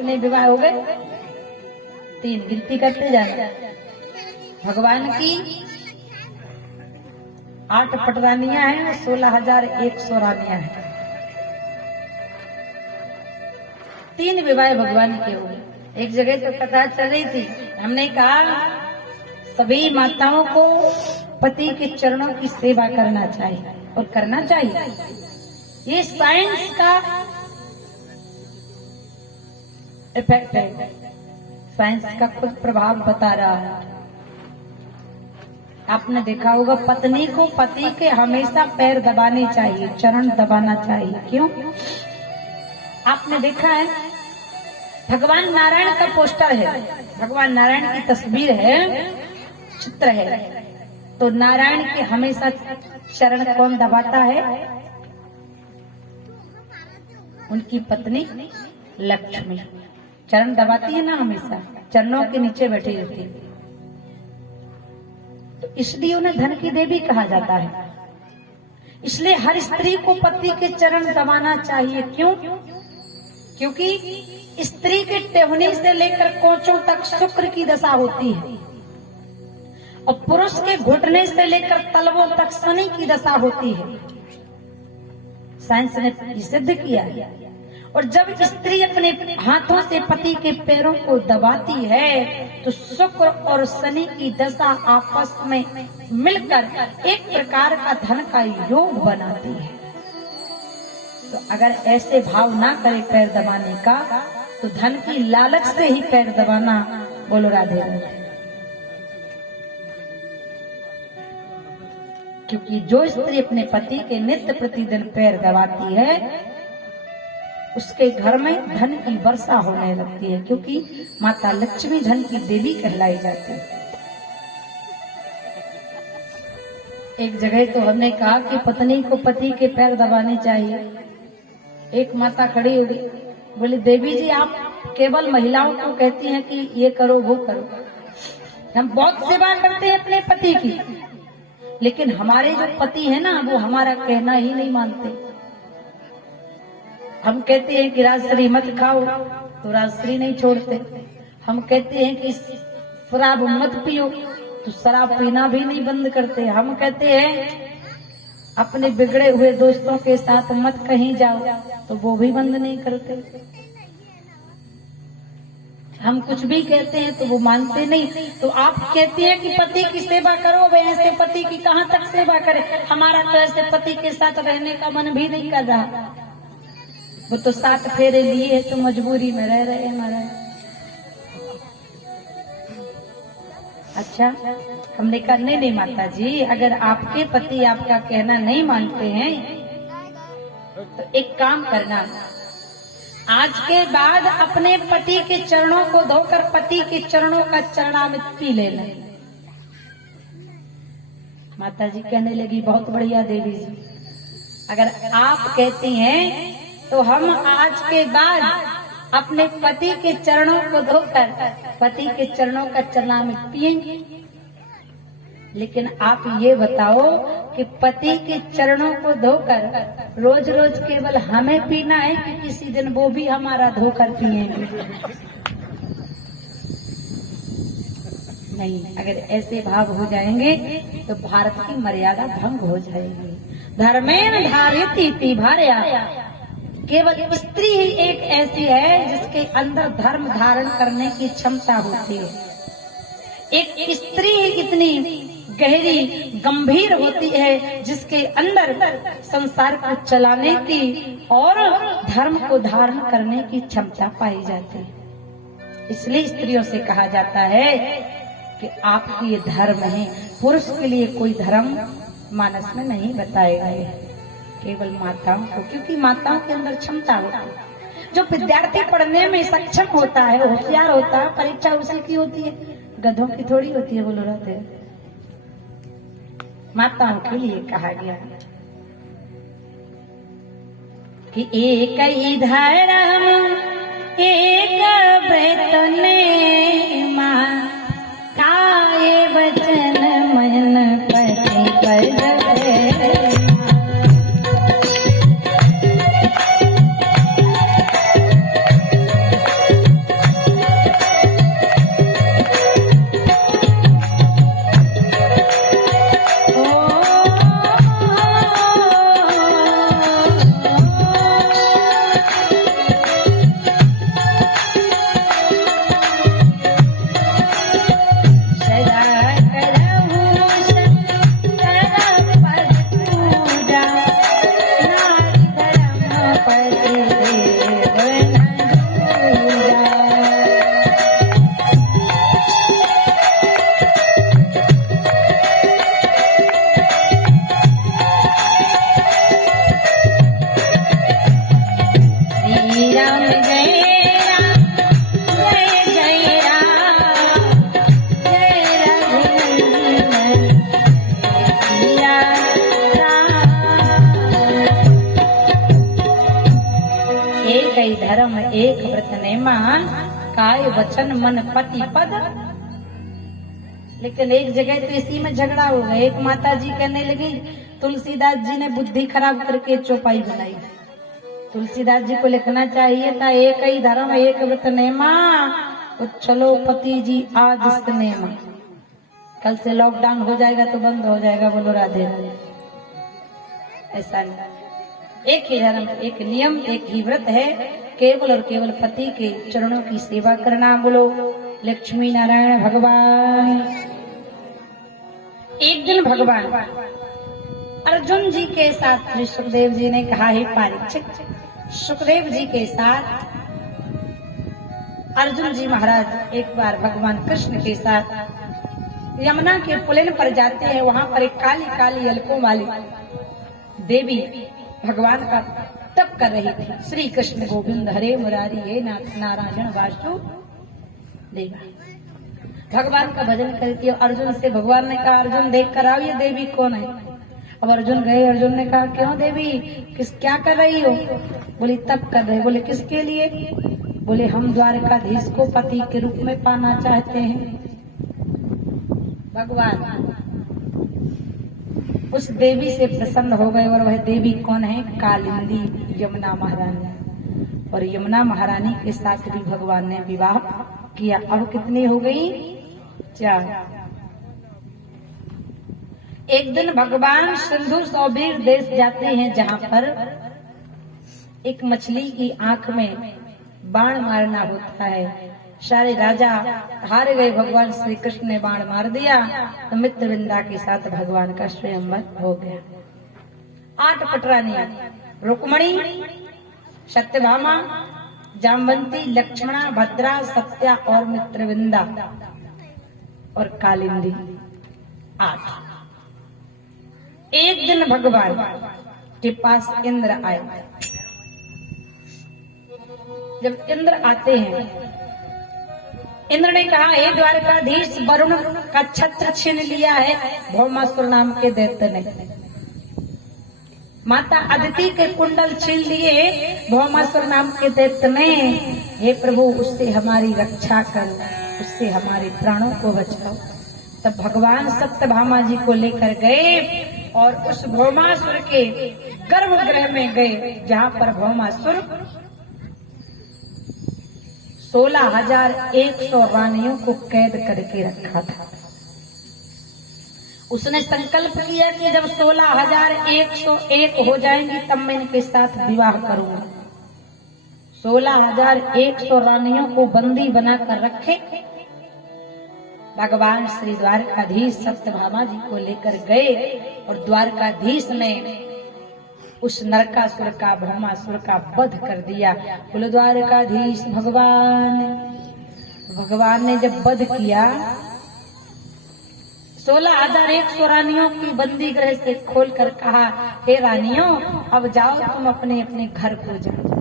कितने विवाह हो गए? 3। गिनती करते जाना। भगवान की 8 पटरानियां हैं और 16,100 रानियां हैं। 3 विवाह भगवान के हो गए। एक जगह तो कथा चल रही थी, हमने कहा सभी माताओं को पति के चरणों की सेवा करना चाहिए और करना चाहिए। ये साइंस का इफेक्ट है, साइंस का खुद प्रभाव बता रहा है। आपने देखा होगा पत्नी को पति के हमेशा पैर दबाने चाहिए, चरण दबाना चाहिए। क्यों? आपने देखा है भगवान नारायण का पोस्टर है, भगवान नारायण की तस्वीर है, चित्र है, तो नारायण के हमेशा चरण कौन दबाता है? उनकी पत्नी लक्ष्मी चरण दबाती है ना, हमेशा चरणों के नीचे बैठी रहती है। तो इसलिए उन्हें धन की देवी कहा जाता है। इसलिए हर स्त्री को पति के चरण दबाना चाहिए। क्यों? क्योंकि स्त्री के टेहनी से लेकर कोचों तक शुक्र की दशा होती है और पुरुष के घुटने से लेकर तलवों तक शनि की दशा होती है। साइंस ने सिद्ध किया है। और जब स्त्री अपने हाथों से पति के पैरों को दबाती है तो शुक्र और शनि की दशा आपस में मिलकर एक प्रकार का धन का योग बनाती है। तो अगर ऐसे भाव ना करे पैर दबाने का तो धन की लालच से ही पैर दबाना। बोलो राधे राधे। क्योंकि जो स्त्री अपने पति के नित्य प्रतिदिन पैर दबाती है उसके घर में धन की वर्षा होने लगती है, क्योंकि माता लक्ष्मी धन की देवी कहलाई जाती है। एक जगह तो हमने कहा कि पत्नी को पति के पैर दबाने चाहिए। एक माता खड़ी हुई, बोली देवी जी आप केवल महिलाओं को कहती हैं कि ये करो वो करो, हम बहुत सेवा करते हैं अपने पति की, लेकिन हमारे जो पति है ना वो हमारा कहना ही नहीं मानते। हम कहते हैं कि राजश्री मत खाओ तो राजश्री नहीं छोड़ते। हम कहते हैं कि शराब मत पियो तो शराब पीना भी नहीं बंद करते। हम कहते हैं अपने बिगड़े हुए दोस्तों के साथ मत कहीं जाओ तो वो भी बंद नहीं करते। हम कुछ भी कहते हैं तो वो मानते नहीं। तो आप कहती हैं कि पति की सेवा करो, वे ऐसे पति की कहाँ तक सेवा करे? हमारा तो ऐसे पति के साथ रहने का मन भी नहीं कर रहा। वो तो 7 फेरे लिए है तो मजबूरी में रह रहे महाराज। अच्छा, हमने कहा नहीं माता जी, अगर आपके पति आपका कहना नहीं मानते हैं तो एक काम करना, आज के बाद अपने पति के चरणों को धोकर पति के चरणों का चरणामृत पी लेना। माता जी कहने लगी बहुत बढ़िया देवी जी, अगर आप कहती हैं तो हम आज के बाद अपने पति के चरणों को धोकर पति के चरणों का चरणामृत पिएंगे। लेकिन आप ये बताओ कि पति के चरणों को धोकर रोज रोज केवल हमें पीना है कि किसी दिन वो भी हमारा धोकर पिएंगे? नहीं, अगर ऐसे भाव हो जाएंगे तो भारत की मर्यादा भंग हो जाएगी। धर्मेण धारयति भार्या, केवल स्त्री ही एक ऐसी है जिसके अंदर धर्म धारण करने की क्षमता होती है। एक स्त्री ही इतनी गहरी गंभीर होती है जिसके अंदर संसार को चलाने की और धर्म को धारण करने की क्षमता पाई जाती है। इसलिए स्त्रियों से कहा जाता है कि आपके ये धर्म है। पुरुष के लिए कोई धर्म मानस में नहीं बताए गए, केवल माताओं को, क्योंकि माताओं के अंदर क्षमता होती है। जो विद्यार्थी पढ़ने में सक्षम होता है, होशियार होता है, परीक्षा उसी की होती है, गधों की थोड़ी होती है। बोलो रहते माताओं के लिए कहा गया कि एक ही धर्म एक व्रत नेमा, काय वचन मन पति पर एक व्रत नेमा, काय वचन मन पति पद। लेकिन एक जगह तो इसी में झगड़ा हो गया। एक माता जी कहने लगी तुलसीदास जी ने बुद्धि खराब करके चौपाई बनाई। तुलसीदास जी को लिखना चाहिए था एक ही धर्म एक व्रत नेमा, चलो पति जी आज सिनेमा। कल से लॉकडाउन हो जाएगा तो बंद हो जाएगा, बोलो राधे राधे। ऐसा नहीं, एक ही धर्म एक नियम एक ही व्रत है, केवल और केवल पति के चरणों की सेवा करना। बोलो लक्ष्मी नारायण भगवान। एक दिन भगवान अर्जुन जी के साथ श्री सुखदेव जी ने कहा, हे परीक्षित, सुखदेव जी के साथ अर्जुन जी महाराज एक बार भगवान कृष्ण के साथ यमुना के पुलिन पर जाते हैं। वहां पर एक काली काली अलकों वाली देवी भगवान का तप कर रही थी। श्री कृष्ण गोविंद हरे मुरारी हे नाथ नारायण वासु देवा, भगवान का भजन करती है। अर्जुन से भगवान ने कहा, अर्जुन देख कर आओ ये देवी कौन है। अब अर्जुन गए। अर्जुन ने कहा, क्यों देवी, क्या कर रही हो। बोली तप कर रहे। बोले किसके लिए। बोले हम द्वारकाधीश को पति के रूप में पाना चाहते हैं। भगवान उस देवी से प्रसन्न हो गए। और वह देवी कौन है, कालिंदी यमुना महारानी। और यमुना महारानी के साथ भी भगवान ने विवाह किया। अब कितनी हो गई, 4। एक दिन भगवान सिंधु सौबीर देश जाते हैं, जहाँ पर एक मछली की आंख में बाण मारना होता है। सारे राजा हार गए, भगवान श्री कृष्ण ने बाण मार दिया तो मित्रविंदा के साथ भगवान का स्वयंवर हो गया। 8 पटरानियां, रुक्मणी, सत्यभामा, जामवंती, लक्ष्मणा, भद्रा, सत्या और मित्रविंदा और कालिंदी, 8। एक दिन भगवान के पास इंद्र आए। जब इंद्र आते हैं, इंद्र ने कहा, हे द्वारकाधीश, वरुण का छत्र छीन लिया है भौमासुर नाम के दैत्य ने। माता अदिति के कुंडल छीन लिए भौमासुर नाम के दैत्य ने। हे प्रभु, उससे हमारी रक्षा करो, उससे हमारे प्राणों को बचाओ। तब भगवान सत्यभामा जी को लेकर गए और उस भौमासुर के गर्भगृह में गए, जहाँ पर भौमासुर 16,100 रानियों को कैद करके रखा था। उसने संकल्प किया कि जब 16,101 हो जाएंगी तब मैं इनके साथ विवाह करूंगा। 16,100 रानियों को बंदी बनाकर रखे। भगवान श्री द्वारकाधीश सत्यभामा जी को लेकर गए और द्वारकाधीश ने उस नरकासुर का भौमासुर का वध कर दिया। बोलो द्वारकाधीश भगवान। भगवान ने जब वध किया, 16,100 रानियों की बंदी गृह से खोलकर कहा, हे रानियों, अब जाओ तुम अपने अपने घर को जाओ।